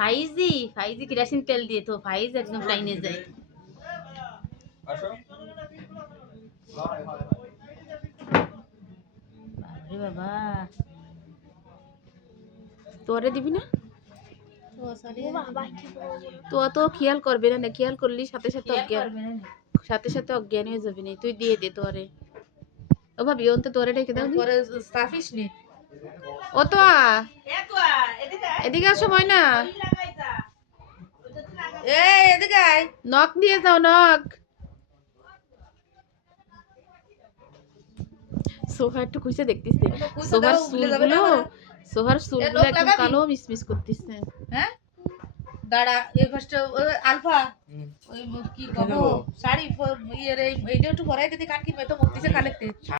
Faizi Faizi kerosene তেল দিয়ে তো ফাইজ একদম টাইনে যায়। বাবারে বাবা, তোরে দিবি না? তো অত খেয়াল করবে না, খেয়াল করলি সাথে সাথে অজ্ঞান হয়ে যাবি না। তুই দিয়ে দে তোরে। ও ভাবি অন্ত তোরে ডেকে দাও পরে সাফিস নি। ও তো এদিকে আসো ময়না, এই এদিকে আয়, নখ দিয়ে যাও নখ। সোফা একটু খুঁজে দেখতেছে, সোফার চুলগুলো একদম কালো মিসমিস করতেছে। হ্যাঁ দাঁড়া, এই ফার্স্ট আলফা ওই কি কব শাড়ি এইটা একটু পরাই দিতে, কান কি মেতো মুক্তিছে কালেতে।